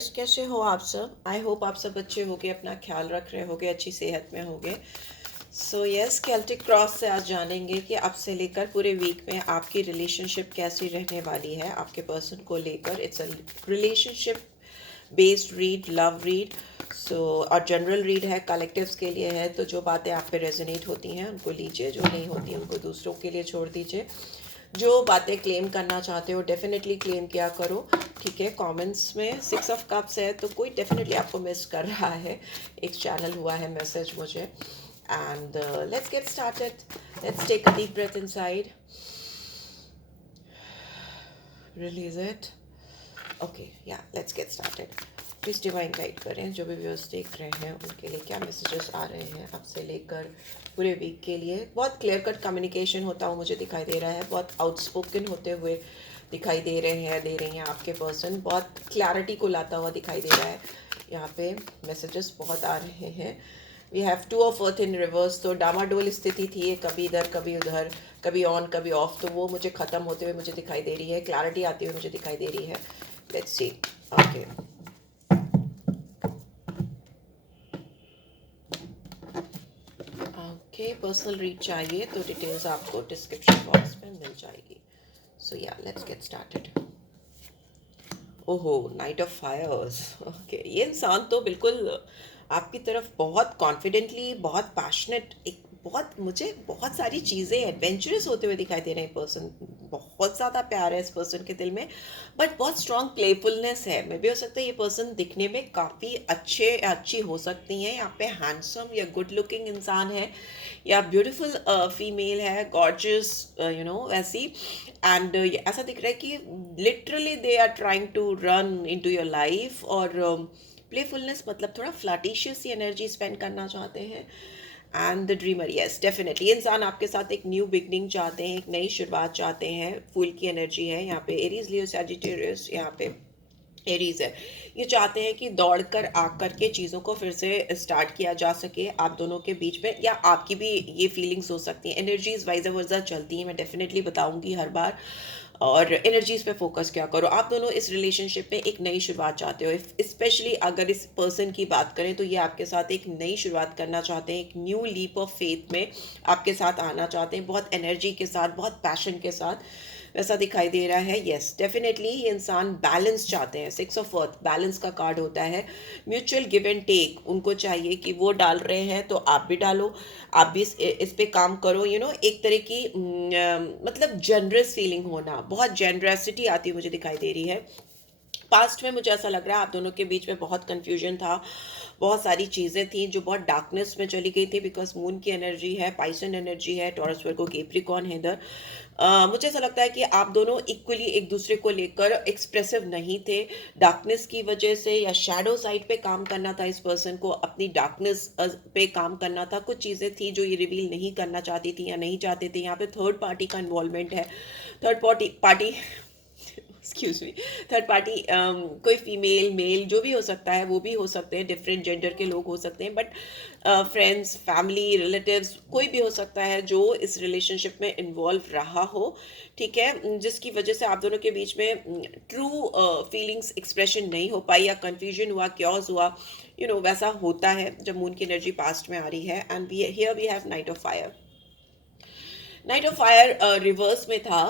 कैसे हो आप सब? आई होप आप सब अच्छे होगे, अपना ख्याल रख रहे होगे, अच्छी सेहत में होगे। सो यस, केल्टिक क्रॉस से आज जानेंगे कि अब से लेकर पूरे वीक में आपकी रिलेशनशिप कैसी रहने वाली है आपके पर्सन को लेकर। It's a relationship based read, love read. So और जनरल रीड है, कलेक्टिव्स के लिए है। तो जो बातें आप पे रेजोनेट होती हैं उनको लीजिए, जो नहीं होती उनको दूसरों के लिए छोड़ दीजिए। जो बातें क्लेम करना चाहते हो डेफिनेटली क्लेम किया करो, ठीक है। कमेंट्स में 6 ऑफ कप्स है तो कोई डेफिनेटली आपको मिस कर रहा है। एक चैनल हुआ है मैसेज मुझे। And let's get started. Let's take a deep breath inside, release it. Okay, yeah let's get started. Please divine guide करें जो भी व्यूअर्स देख रहे हैं उनके लिए क्या मैसेजेस आ रहे हैं अब से लेकर पूरे वीक के लिए। बहुत क्लियर कट कम्युनिकेशन होता हुआ मुझे दिखाई दे रहा है, बहुत आउटस्पोकन होते हुए दिखाई दे रही हैं आपके पर्सन। बहुत क्लैरिटी को लाता हुआ दिखाई दे रहा है। यहाँ पे मैसेजेस बहुत आ रहे हैं। We have 2 of earth in reverse. तो डामाडोल स्थिति थी, कभी इधर कभी उधर, कभी ऑन कभी ऑफ, तो वो मुझे ख़त्म होते हुए मुझे दिखाई दे रही है, क्लैरिटी आती हुई मुझे दिखाई दे रही है। Let's see. Okay, okay, personal read चाहिए तो डिटेल्स आपको डिस्क्रिप्शन बॉक्स में मिल जाएगी। सो या लेट्स गेट स्टार्टेड। ओहो, नाइट ऑफ फायर्स। ओके, ये इंसान तो बिल्कुल आपकी तरफ बहुत कॉन्फिडेंटली, बहुत पैशनेट, एक बहुत मुझे बहुत सारी चीज़ें एडवेंचरस होते हुए दिखाई दे रहे हैं पर्सन। बहुत ज़्यादा प्यार है इस पर्सन के दिल में, बट बहुत स्ट्रॉन्ग प्लेफुलनेस है। मे भी हो सकता है ये पर्सन दिखने में काफ़ी अच्छी हो सकती हैं। यहाँ पे हैंडसम या गुड लुकिंग इंसान है, या ब्यूटीफुल फीमेल है, गॉर्जियस, वैसी। एंड ऐसा दिख रहा है कि literally they are trying to run into your life. और प्लेफुलनेस मतलब थोड़ा फ्लर्टिशियस सी एनर्जी स्पेंड करना चाहते हैं। And the dreamer, yes definitely इंसान आपके साथ एक न्यू बिगनिंग चाहते हैं, एक नई शुरुआत चाहते हैं। फूल की एनर्जी है यहाँ पे, एरीज लियो सैजिटेरियस, यहाँ पे एरीज है। ये चाहते हैं कि दौड़ कर आकर के चीज़ों को फिर से स्टार्ट किया जा सके आप दोनों के बीच में, या आपकी भी ये फीलिंग्स हो सकती हैं। एनर्जीज वाइज वर्जा चलती हैं, मैं डेफिनेटली बताऊंगी हर बार। और एनर्जीज पे फोकस क्या करो। आप दोनों इस रिलेशनशिप में एक नई शुरुआत चाहते हो। स्पेशली अगर इस पर्सन की बात करें तो ये आपके साथ एक नई शुरुआत करना चाहते हैं, एक न्यू लीप ऑफ फेथ में आपके साथ आना चाहते हैं, बहुत एनर्जी के साथ, बहुत पैशन के साथ, वैसा दिखाई दे रहा है। यस डेफिनेटली ये इंसान बैलेंस चाहते हैं। 6 ऑफ अर्थ बैलेंस का कार्ड होता है। म्यूचुअल गिव एंड टेक उनको चाहिए कि वो डाल रहे हैं तो आप भी डालो, आप भी इस पे काम करो। एक तरह की मतलब जनरस फीलिंग होना, बहुत जनरसिटी आती मुझे दिखाई दे रही है। पास्ट में मुझे ऐसा लग रहा है आप दोनों के बीच में बहुत कन्फ्यूजन था, बहुत सारी चीज़ें थी जो बहुत डार्कनेस में चली गई थी, बिकॉज मून की एनर्जी है, पाइसन एनर्जी है, टॉरस वर्गो कैप्रिकॉर्न है इधर। मुझे ऐसा लगता है कि आप दोनों इक्वली एक दूसरे को लेकर एक्सप्रेसिव नहीं थे। डार्कनेस की वजह से या शैडो साइड पे काम करना था, इस पर्सन को अपनी डार्कनेस पे काम करना था। कुछ चीज़ें थी जो ये रिवील नहीं करना चाहती थी या नहीं चाहते थे। यहाँ पे थर्ड पार्टी का इन्वॉल्वमेंट है। Third party excuse me, third party कोई फीमेल मेल जो भी हो सकता है, वो भी हो सकते हैं, डिफरेंट जेंडर के लोग हो सकते हैं, बट फ्रेंड्स, फैमिली, रिलेटिव्स, कोई भी हो सकता है जो इस रिलेशनशिप में इन्वॉल्व रहा हो, ठीक है, जिसकी वजह से आप दोनों के बीच में ट्रू फीलिंग्स एक्सप्रेशन नहीं हो पाई, या कन्फ्यूजन हुआ, क्योस हुआ, वैसा होता है जब मून की एनर्जी पास्ट में आ रही है। And here we have knight of fire. Knight of fire reverse में था।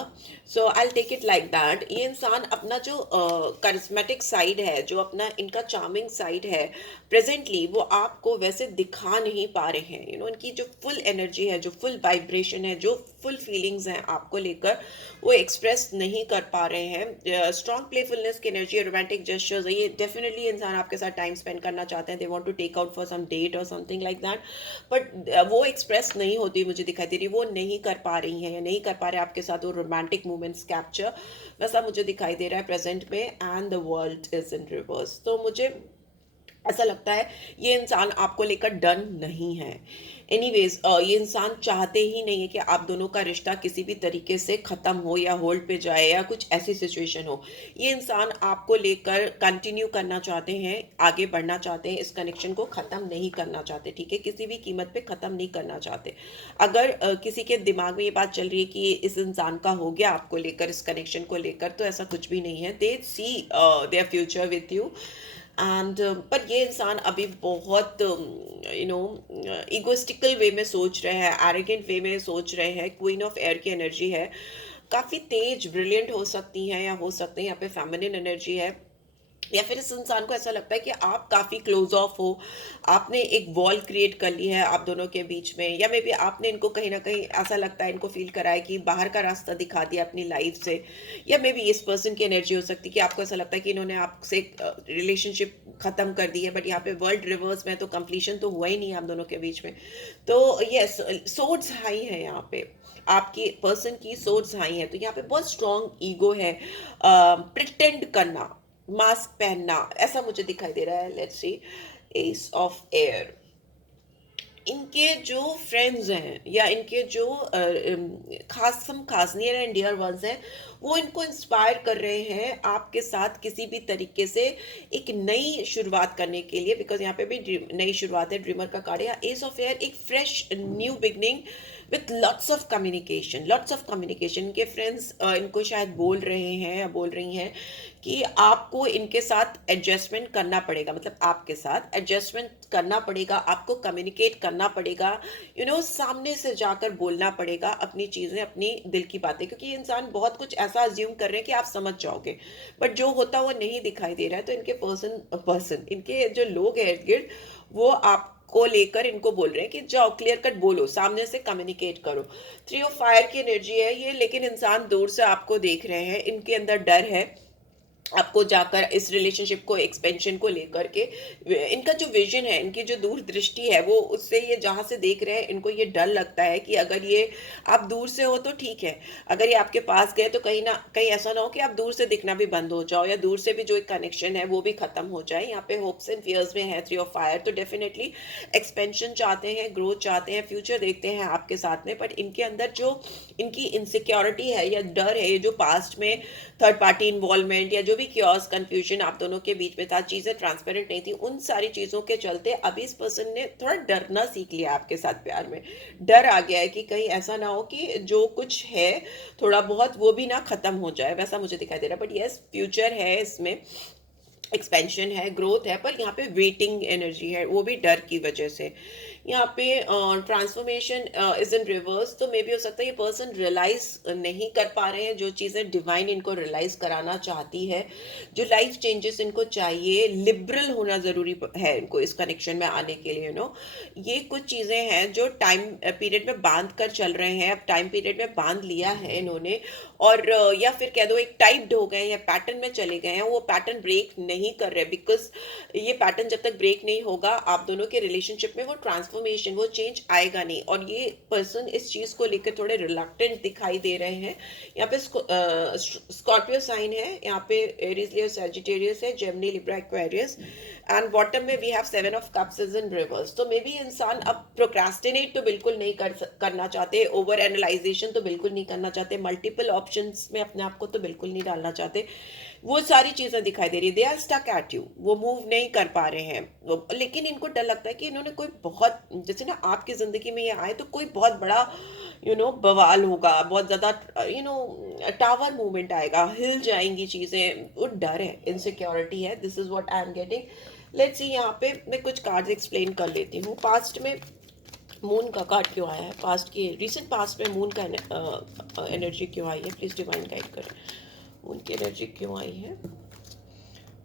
So I take it like that ये इंसान अपना जो करिस्मेटिक साइड है, जो अपना इनका चार्मिंग साइड है, प्रेजेंटली वो आपको वैसे दिखा नहीं पा रहे हैं। इनकी जो फुल एनर्जी है, जो फुल वाइब्रेशन है, जो फुल फीलिंग्स हैं आपको लेकर, वो एक्सप्रेस नहीं कर पा रहे हैं। स्ट्रॉन्ग प्लेफुलनेस की एनर्जी, रोमांटिक जेस्चर्स, ये डेफिनेटली इंसान आपके साथ टाइम स्पेंड करना चाहते हैं। They want to take out for some date और समथिंग लाइक दैट, बट वो एक्सप्रेस नहीं होती मुझे दिखाई दे रही, वो नहीं कर पा रही हैं या नहीं कर पा रहे आपके साथ वो रोमांटिक मोमेंट्स कैप्चर, वैसा मुझे दिखाई दे रहा है प्रेजेंट में। And the world is in reverse. तो मुझे ऐसा लगता है ये इंसान आपको लेकर डन नहीं है। एनीवेज ये इंसान चाहते ही नहीं है कि आप दोनों का रिश्ता किसी भी तरीके से ख़त्म हो या होल्ड पे जाए या कुछ ऐसी सिचुएशन हो। ये इंसान आपको लेकर कंटिन्यू करना चाहते हैं, आगे बढ़ना चाहते हैं, इस कनेक्शन को ख़त्म नहीं करना चाहते, ठीक है, किसी भी कीमत पे ख़त्म नहीं करना चाहते। अगर किसी के दिमाग में ये बात चल रही है कि इस इंसान का हो गया आपको लेकर, इस कनेक्शन को लेकर, तो ऐसा कुछ भी नहीं है। They see their future with you and पर ये इंसान अभी बहुत इगोस्टिकल वे में सोच रहे हैं, एरोगेंट वे में सोच रहे हैं। क्वीन ऑफ एयर की एनर्जी है, काफ़ी तेज ब्रिलियंट हो सकती हैं या हो सकते हैं यहाँ पे फेमिनिन एनर्जी है, या फिर इस इंसान को ऐसा लगता है कि आप काफ़ी क्लोज ऑफ हो, आपने एक वॉल क्रिएट कर ली है आप दोनों के बीच में, या मे बी आपने इनको कहीं ना कहीं ऐसा लगता है, इनको फील करा है कि बाहर का रास्ता दिखा दिया अपनी लाइफ से। या मे बी इस पर्सन की एनर्जी हो सकती है कि आपको ऐसा लगता है कि इन्होंने आपसे रिलेशनशिप ख़त्म कर दी है, बट यहाँ पे वर्ल्ड रिवर्स में तो कंप्लीशन तो हुआ ही नहीं है आप दोनों के बीच में। तो यस, सोर्ड्स हाई है यहाँ पे, आपकी पर्सन की सोर्स हाई है, तो यहाँ पे बहुत स्ट्रॉन्ग ईगो है, प्रिटेंड करना, मास्क पहनना, ऐसा मुझे दिखाई दे रहा है। Let's see, S of air. इनके जो फ्रेंड्स हैं या इनके जो खास नियर एंड डियर वंस हैं, वो इनको इंस्पायर कर रहे हैं आपके साथ किसी भी तरीके से एक नई शुरुआत करने के लिए, बिकॉज यहाँ पे भी नई शुरुआत है, ड्रीमर का कार्ड या एस ऑफ एयर, एक fresh new beginning with lots of communication. इनके फ्रेंड्स इनको शायद बोल रहे हैं या बोल रही हैं कि आपको इनके साथ एडजस्टमेंट करना पड़ेगा, मतलब आपके साथ एडजस्टमेंट करना पड़ेगा, आपको कम्युनिकेट करना पड़ेगा, सामने से जाकर बोलना पड़ेगा अपनी चीज़ें, अपनी दिल की बातें, क्योंकि ये इंसान बहुत कुछ ऐसा अज्यूम कर रहे हैं कि आप समझ जाओगे, बट जो होता वो नहीं दिखाई दे रहा है। तो इनके पर्सन इनके जो लोग हैं इर्द गिर्द, वो आपको लेकर इनको बोल रहे हैं कि जाओ क्लियर कट बोलो, सामने से कम्युनिकेट करो। थ्री ऑफ फायर की एनर्जी है ये, लेकिन इंसान दूर से आपको देख रहे हैं, इनके अंदर डर है आपको जाकर इस रिलेशनशिप को एक्सपेंशन को लेकर के। इनका जो विजन है, इनकी जो दूरदृष्टि है, वो उससे ये जहाँ से देख रहे हैं, इनको ये डर लगता है कि अगर ये आप दूर से हो तो ठीक है, अगर ये आपके पास गए तो कहीं ना कहीं ऐसा ना हो कि आप दूर से दिखना भी बंद हो जाओ, या दूर से भी जो एक कनेक्शन है वो भी खत्म हो जाए। यहाँ पे होप्स एंड फियर्स में है थ्री ऑफ फायर, तो डेफिनेटली एक्सपेंशन चाहते हैं, ग्रोथ चाहते हैं, फ्यूचर देखते हैं आपके साथ में, बट इनके अंदर जो इनकी इनसिक्योरिटी है या डर है, ये जो पास्ट में थर्ड पार्टी इन्वॉल्वमेंट या जो भी क्योस कंफ्यूजन आप दोनों के बीच में था, चीज़ें ट्रांसपेरेंट नहीं थी, उन सारी चीज़ों के चलते अभी इस पर्सन ने थोड़ा डरना सीख लिया आपके साथ। प्यार में डर आ गया है कि कहीं ऐसा ना हो कि जो कुछ है थोड़ा बहुत वो भी ना खत्म हो जाए, वैसा मुझे दिखाई दे रहा है। बट यस, फ्यूचर है, इसमें एक्सपेंशन है, ग्रोथ है, पर यहाँ पे वेटिंग एनर्जी है, वो भी डर की वजह से। यहाँ पे ट्रांसफॉर्मेशन इज इन रिवर्स, तो मे भी हो सकता है ये पर्सन रियलाइज नहीं कर पा रहे हैं जो चीज़ें डिवाइन इनको रियलाइज कराना चाहती है, जो लाइफ चेंजेस इनको चाहिए। लिबरल होना ज़रूरी है इनको इस कनेक्शन में आने के लिए। ये कुछ चीज़ें हैं जो टाइम पीरियड में बांध कर चल रहे हैं, अब टाइम पीरियड में बांध लिया है इन्होंने, और या फिर कह दो एक टाइप्ड हो गए या पैटर्न में चले गए हैं, वो पैटर्न ब्रेक नहीं कर रहे, बिकॉज ये पैटर्न जब तक ब्रेक नहीं होगा आप दोनों के रिलेशनशिप में वो ट्रांसफॉर्मेशन, वो चेंज आएगा नहीं। और ये पर्सन इस चीज़ को लेकर थोड़े रिलक्टेंट दिखाई दे रहे हैं। यहाँ पे स्कॉर्पियो साइन है, यहाँ पे एरीज लियो सैजिटेरियस है, Gemini Libra Aquarius, and bottom में we have seven of cups is in reverse. तो मे बी इंसान अब प्रोक्रास्टिनेट तो बिल्कुल नहीं करना चाहते, ओवर एनालाइजेशन तो बिल्कुल नहीं करना चाहते, मल्टीपल ऑप्शंस में अपने आप को तो बिल्कुल नहीं डालना चाहते, वो सारी चीज़ें दिखाई दे रही है। They are stuck at you, वो मूव नहीं कर पा रहे हैं, लेकिन इनको डर लगता है कि इन्होंने कोई बहुत, जैसे ना आपकी ज़िंदगी में ये आए तो कोई बहुत बड़ा बवाल होगा, बहुत ज़्यादा टावर मूवमेंट आएगा, हिल जाएंगी चीज़ें, वो डर है, इनसिक्योरिटी है। This is what I am getting. Let's see, यहाँ पे मैं कुछ कार्ड्स एक्सप्लेन कर लेती हूँ। पास्ट में मून का कार्ड क्यों आया है, पास्ट की रिसेंट पास्ट में मून का एनर्जी क्यों आई है, प्लीज़ डिवाइन गाइड करें, मून की एनर्जी क्यों आई है।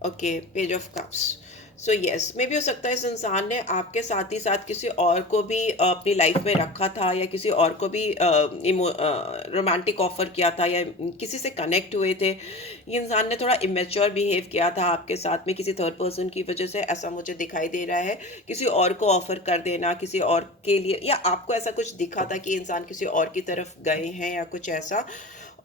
Okay, page of cups. So yes, मे भी हो सकता है इस इंसान ने आपके साथ ही साथ किसी और को भी अपनी लाइफ में रखा था, या किसी और को भी रोमांटिक ऑफर किया था, या किसी से कनेक्ट हुए थे। ये इंसान ने थोड़ा इमेच्योर बिहेव किया था आपके साथ में किसी थर्ड पर्सन की वजह से, ऐसा मुझे दिखाई दे रहा है। किसी और को ऑफर कर देना किसी और के लिए, या आपको ऐसा कुछ दिखा था कि इंसान किसी और की तरफ गए हैं या कुछ ऐसा।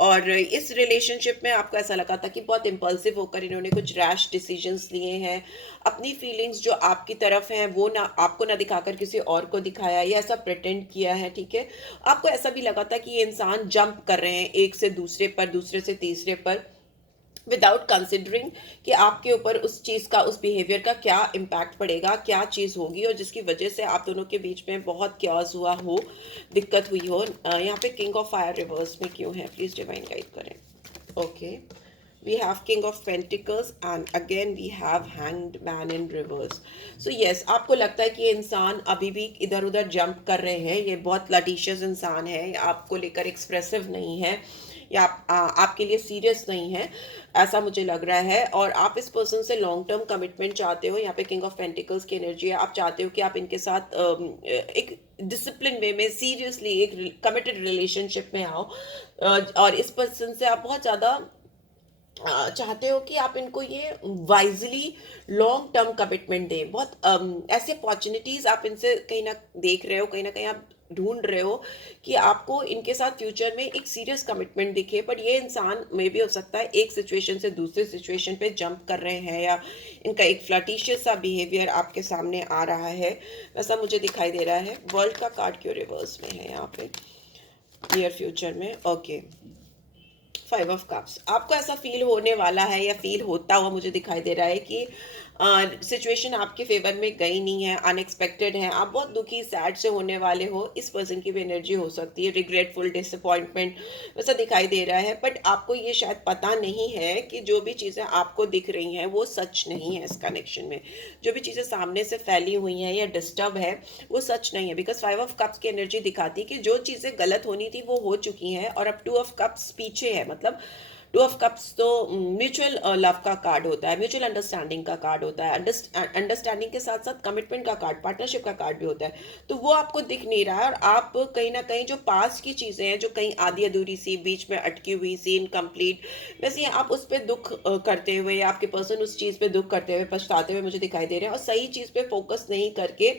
और इस रिलेशनशिप में आपको ऐसा लगा था कि बहुत इम्पल्सिव होकर इन्होंने कुछ रैश डिसीजंस लिए हैं, अपनी फीलिंग्स जो आपकी तरफ हैं वो ना आपको ना दिखाकर किसी और को दिखाया या ऐसा प्रिटेंड किया है, ठीक है। आपको ऐसा भी लगा था कि ये इंसान जंप कर रहे हैं एक से दूसरे पर, दूसरे से तीसरे पर, विदाउट कंसिडरिंग कि आपके ऊपर उस चीज़ का, उस बिहेवियर का क्या इम्पैक्ट पड़ेगा, क्या चीज़ होगी, और जिसकी वजह से आप दोनों के बीच में बहुत क्यास हुआ हो, दिक्कत हुई हो। यहाँ पे किंग ऑफ फायर रिवर्स में क्यों है, प्लीज डिवाइन गाइड करें। Okay, we have king of pentacles and again we have hanged man in reverse. So yes, आपको लगता है कि ये इंसान अभी भी इधर उधर जंप कर रहे हैं, ये बहुत लटिशियस इंसान है, आपको लेकर एक्सप्रेसिव नहीं है, या आपके लिए सीरियस नहीं है, ऐसा मुझे लग रहा है। और आप इस पर्सन से लॉन्ग टर्म कमिटमेंट चाहते हो। यहाँ पे किंग ऑफ पेंटिकल्स की एनर्जी है, आप चाहते हो कि आप इनके साथ एक डिसिप्लिन वे में, सीरियसली एक कमिटेड रिलेशनशिप में आओ, और इस पर्सन से आप बहुत ज़्यादा चाहते हो कि आप इनको ये वाइजली लॉन्ग टर्म कमिटमेंट दें। बहुत ऐसे अपॉर्चुनिटीज आप इनसे कहीं ना देख रहे हो, कहीं ना कहीं आप ढूंढ रहे हो कि आपको इनके साथ फ्यूचर में एक सीरियस कमिटमेंट दिखे। बट ये इंसान में भी हो सकता है एक सिचुएशन से दूसरे सिचुएशन पे जंप कर रहे हैं, या इनका एक फ्लर्टिशियस सा बिहेवियर आपके सामने आ रहा है, वैसा मुझे दिखाई दे रहा है। वर्ल्ड का कार्ड क्यों रिवर्स में है यहाँ पे नियर फ्यूचर में? Okay, 5 of cups. आपको ऐसा फील होने वाला है या फील होता हुआ मुझे दिखाई दे रहा है कि सिचुएशन आपके फेवर में गई नहीं है, अनएक्सपेक्टेड है, आप बहुत दुखी सैड से होने वाले हो। इस पर्सन की भी एनर्जी हो सकती है रिग्रेटफुल, डिसअपॉइंटमेंट, वैसा दिखाई दे रहा है। बट आपको ये शायद पता नहीं है कि जो भी चीज़ें आपको दिख रही हैं वो सच नहीं है। इस कनेक्शन में जो भी चीज़ें सामने से फैली हुई हैं या डिस्टर्ब है वो सच नहीं है, बिकॉज 5 ऑफ कप्स की एनर्जी दिखाती है कि जो चीज़ें गलत होनी थी वो हो चुकी हैं, और अब 2 ऑफ कप्स पीछे है। मतलब 2 ऑफ कप्स तो म्यूचुअल लव का कार्ड होता है, म्यूचुअल अंडरस्टैंडिंग का कार्ड होता है, अंडरस्टैंडिंग के साथ साथ कमिटमेंट का कार्ड, पार्टनरशिप का कार्ड भी होता है। तो वो आपको दिख नहीं रहा है, और आप कहीं ना कहीं जो पास्ट की चीज़ें हैं जो कहीं आधी अधूरी सी, बीच में अटकी हुई सी, इनकम्प्लीट, वैसे आप उस पर दुख करते हुए, या आपके पर्सन उस चीज़ पे दुख करते हुए, पछताते हुए मुझे दिखाई दे रहे हैं, और सही चीज़ पे फोकस नहीं करके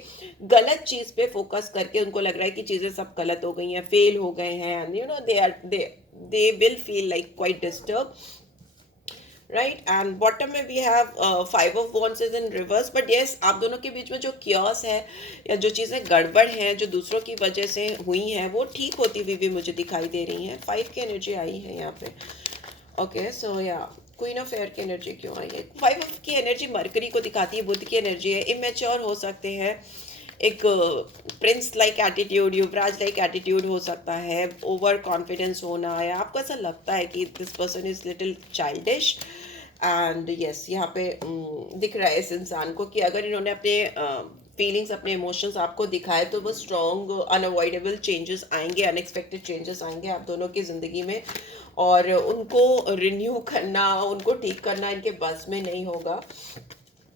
गलत चीज़ पे फोकस करके उनको लग रहा है कि चीज़ें सब गलत हो गई हैं, फेल हो गए हैं, and you know they will feel like quite disturbed, right? And bottom में we have 5 of wands is in reverse, but yes, आप दोनों के बीच में जो chaos है या जो चीज़ें गड़बड़ हैं जो दूसरों की वजह से हुई हैं वो ठीक होती हुई भी मुझे दिखाई दे रही हैं। 5 की एनर्जी आई है यहाँ पे। ओके, सो या क्वीन ऑफ एयर की एनर्जी क्यों आई है? 5 की एनर्जी मरकरी को दिखाती है, बुध की एनर्जी है, इमेच्योर हो सकते हैं, एक प्रिंस लाइक एटीट्यूड, युवराज लाइक एटीट्यूड हो सकता है, ओवर कॉन्फिडेंस होना, या आपको ऐसा लगता है कि this person is little childish. And yes, यहाँ पे दिख रहा है इस इंसान को कि अगर इन्होंने अपने फीलिंग्स, अपने इमोशंस आपको दिखाए तो वो स्ट्रॉन्ग अनअवॉइडेबल चेंजेस आएंगे, अनएक्सपेक्टेड चेंजेस आएंगे आप दोनों की ज़िंदगी में, और उनको रिन्यू करना, उनको ठीक करना इनके बस में नहीं होगा।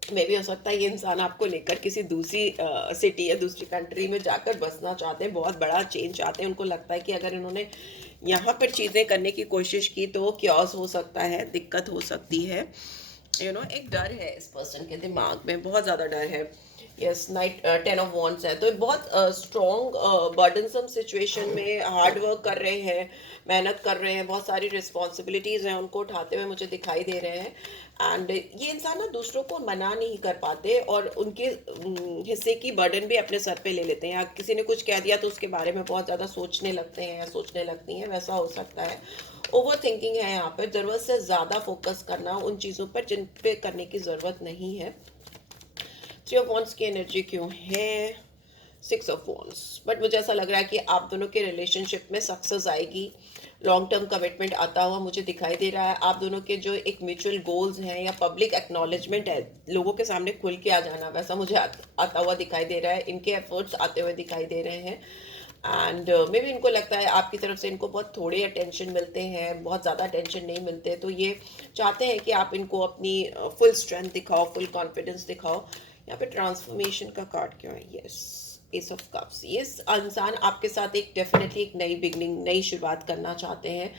मे भी हो सकता है ये इंसान आपको लेकर किसी दूसरी सिटी या दूसरी कंट्री में जाकर बसना चाहते हैं, बहुत बड़ा चेंज चाहते हैं। उनको लगता है कि अगर इन्होंने यहाँ पर चीज़ें करने की कोशिश की तो क्योस हो सकता है, दिक्कत हो सकती है। एक डर है इस पर्सन के दिमाग में, बहुत ज़्यादा डर है। यस, नाइट 10 ऑफ वॉन्ड्स है, तो बहुत स्ट्रॉन्ग बर्डनसम सिचुएशन में हार्ड वर्क कर रहे हैं, मेहनत कर रहे हैं, बहुत सारी रिस्पॉन्सिबिलिटीज़ हैं उनको उठाते हुए मुझे दिखाई दे रहे हैं। एंड ये इंसान ना दूसरों को मना नहीं कर पाते, और उनके हिस्से की बर्डन भी अपने सर पे ले लेते हैं, या किसी ने कुछ कह दिया तो उसके बारे में बहुत ज़्यादा सोचने लगते हैं या सोचने लगती हैं, वैसा हो सकता है। ओवर थिंकिंग है यहाँ पर, ज़रूरत से ज़्यादा फोकस करना उन चीज़ों पर जिन पे करने की ज़रूरत नहीं है। 3 ऑफ वॉन्ड्स की एनर्जी क्यों है? 6 ऑफ वॉन्ड्स। बट मुझे ऐसा लग रहा है कि आप दोनों के रिलेशनशिप में सक्सेस आएगी, लॉन्ग टर्म कमिटमेंट आता हुआ मुझे दिखाई दे रहा है। आप दोनों के जो एक म्यूचुअल गोल्स हैं या पब्लिक एक्नॉलेजमेंट है, लोगों के सामने खुल के आ जाना, वैसा मुझे आता हुआ दिखाई दे रहा है। इनके एफर्ट्स आते हुए दिखाई दे रहे हैं, एंड मे बी इनको लगता है आपकी तरफ से इनको बहुत थोड़े अटेंशन मिलते हैं, बहुत ज़्यादा अटेंशन नहीं मिलते, तो ये चाहते हैं कि आप इनको अपनी फुल स्ट्रेंथ दिखाओ, फुल कॉन्फिडेंस दिखाओ। यहाँ पे ट्रांसफॉर्मेशन का कार्ड क्यों है? Yes, S of cups. ये इंसान आपके साथ एक डेफिनेटली एक नई बिगनिंग, नई शुरुआत करना चाहते हैं,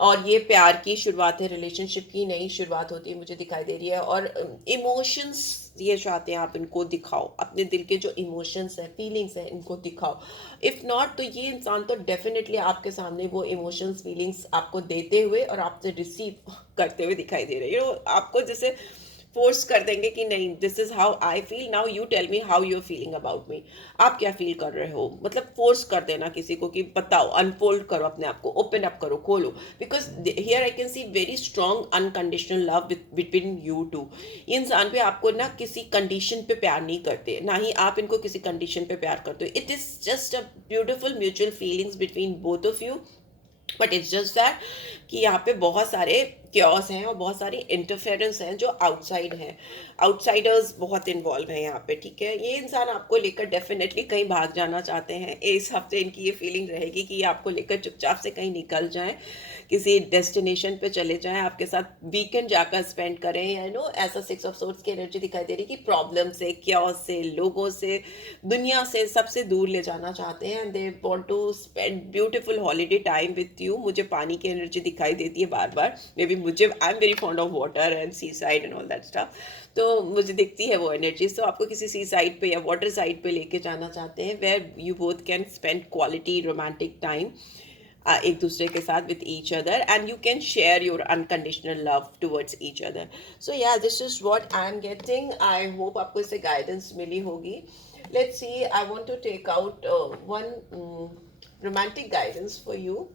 और ये प्यार की शुरुआत है, रिलेशनशिप की नई शुरुआत होती है मुझे दिखाई दे रही है। और इमोशंस ये चाहते हैं आप इनको दिखाओ, अपने दिल के जो इमोशंस हैं, फीलिंग्स हैं, इनको दिखाओ। इफ़ नॉट, तो ये इंसान तो डेफिनेटली आपके सामने वो इमोशंस, फीलिंग्स आपको देते हुए और आपसे रिसीव करते हुए दिखाई दे रहे हैं। आपको जैसे फोर्स कर देंगे कि नहीं, this is how I feel, now you tell me how you are feeling about me. आप क्या फील कर रहे हो, मतलब फोर्स कर देना किसी को कि बताओ, अनफोल्ड करो अपने आप को, ओपन अप करो, खोलो। Because here I can see very strong unconditional love between you two. ये इंसान पे आपको ना किसी कंडीशन पे प्यार नहीं करते, ना ही आप इनको किसी कंडीशन पे प्यार करते हो। It is just a beautiful mutual feelings between both of you. But it's just that कि यहाँ पे बहुत सारे क्योस हैं और बहुत सारी इंटरफेरेंस हैं जो आउटसाइड हैं, आउटसाइडर्स बहुत इन्वॉल्व हैं यहाँ पे, ठीक है। ये इंसान आपको लेकर डेफिनेटली कहीं भाग जाना चाहते हैं। इस हफ्ते इनकी ये फीलिंग रहेगी कि ये आपको लेकर चुपचाप से कहीं निकल जाएं, किसी डेस्टिनेशन पे चले जाएं, आपके साथ वीकेंड जाकर स्पेंड करें। यू नो, ऐसा 6 ऑफ सोर्ड्स की एनर्जी दिखाई दे रही है कि प्रॉब्लम से, क्योस से, लोगों से, दुनिया से, सबसे दूर ले जाना चाहते हैं। They want to spend beautiful holiday time with you. मुझे पानी की एनर्जी दिखाई देती है बार बार। मे बी मुझे, I am very fond of water and seaside and all that stuff, तो मुझे दिखती है वो एनर्जी। तो आपको किसी सी साइड पे या वाटर साइड पे लेके जाना चाहते हैं, where you both can spend quality romantic time एक दूसरे के साथ with each other, and you can share your unconditional love towards each other. So yeah, this is what I am getting. I hope आपको इससे guidance मिली होगी। Let's see, I want to take out one romantic guidance for you.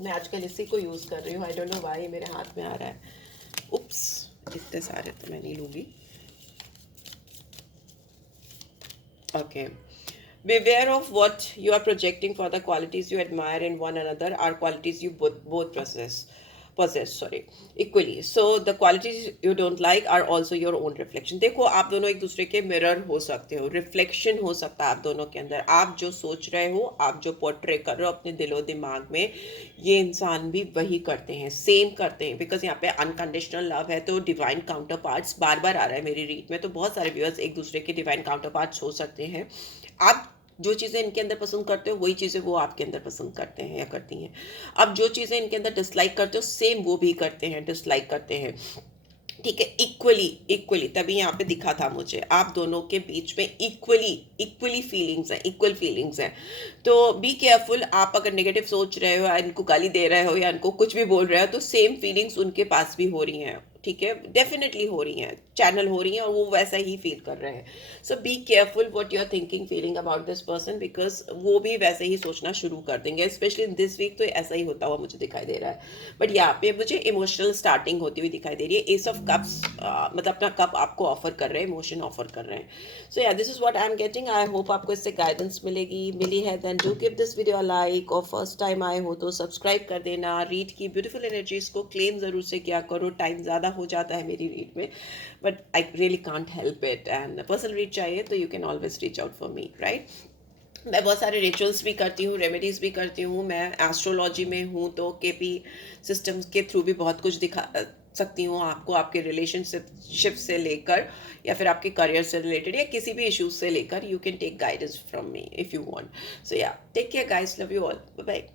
मैं आजकल इसी को use कर रही हूँ, आई डोंट नो व्हाई मेरे हाथ में आ रहा है। उप्स, इतने सारे तो मैं नहीं लूँगी। Okay. Beware of what you are projecting, for the qualities you admire in one another are qualities you both possess, sorry, equally. So the qualities you don't like are also your own reflection. देखो, आप दोनों एक दूसरे के mirror हो सकते हो, reflection हो सकता है आप दोनों के अंदर। आप जो सोच रहे हो, आप जो पोर्ट्रे कर रहे हो अपने दिलो दिमाग में, ये इंसान भी वही करते हैं, सेम करते हैं। बिकॉज यहाँ पे अनकंडीशनल लव है, तो डिवाइन काउंटर पार्ट्स बार बार आ रहा है मेरी रीड में, तो बहुत सारे व्यूअर्स एक दूसरे के डिवाइन काउंटर पार्ट्स हो सकते हैं। आप जो चीज़ें इनके अंदर पसंद करते हो, वही चीज़ें वो आपके अंदर पसंद करते हैं या करती हैं। अब जो चीज़ें इनके अंदर डिसलाइक करते हो, सेम वो भी करते हैं, डिसलाइक करते हैं, ठीक है। इक्वली इक्वली, तभी यहाँ पे दिखा था मुझे, आप दोनों के बीच में इक्वली इक्वली फीलिंग्स हैं, इक्वल फीलिंग्स हैं। तो बी केयरफुल, आप अगर नेगेटिव सोच रहे हो या इनको गाली दे रहे हो या इनको कुछ भी बोल रहे हो, तो सेम फीलिंग्स उनके पास भी हो रही हैं, ठीक है, डेफिनेटली हो रही हैं, चैनल हो रही हैं, और वो वैसा ही फील कर रहे हैं। So be careful what you are thinking, feeling about this person, because वो भी वैसे ही सोचना शुरू कर देंगे, स्पेशली इन दिस वीक तो ऐसा ही होता हुआ मुझे दिखाई दे रहा है। बट यहाँ पे मुझे इमोशनल स्टार्टिंग होती हुई दिखाई दे रही है। एस ऑफ कप्स, मतलब अपना कप आपको ऑफर कर रहे हैं, इमोशन ऑफर कर रहे हैं। So yeah, this is what I am getting. I hope आपको इससे गाइडेंस मिली है, then do give this video like, और फर्स्ट टाइम आए हो तो सब्सक्राइब कर देना। रीड की ब्यूटीफुल एनर्जीज को क्लेम ज़रूर से किया करो। टाइम ज़्यादा हो जाता है मेरी रीड में, but I really can't help it, and personal read चाहिए तो you can always reach out for me, right. मैं बहुत सारे रिचुअल्स भी करती हूँ, रेमेडीज़ भी करती हूँ। मैं एस्ट्रोलॉजी में हूँ, तो केपी सिस्टम्स के थ्रू भी बहुत कुछ दिखा सकती हूँ आपको, आपके रिलेशनशिप से लेकर या फिर आपके करियर से रिलेटेड या किसी भी इश्यूज से लेकर। You can take guidance from me if you want. So yeah, take care guys, love you all, bye bye.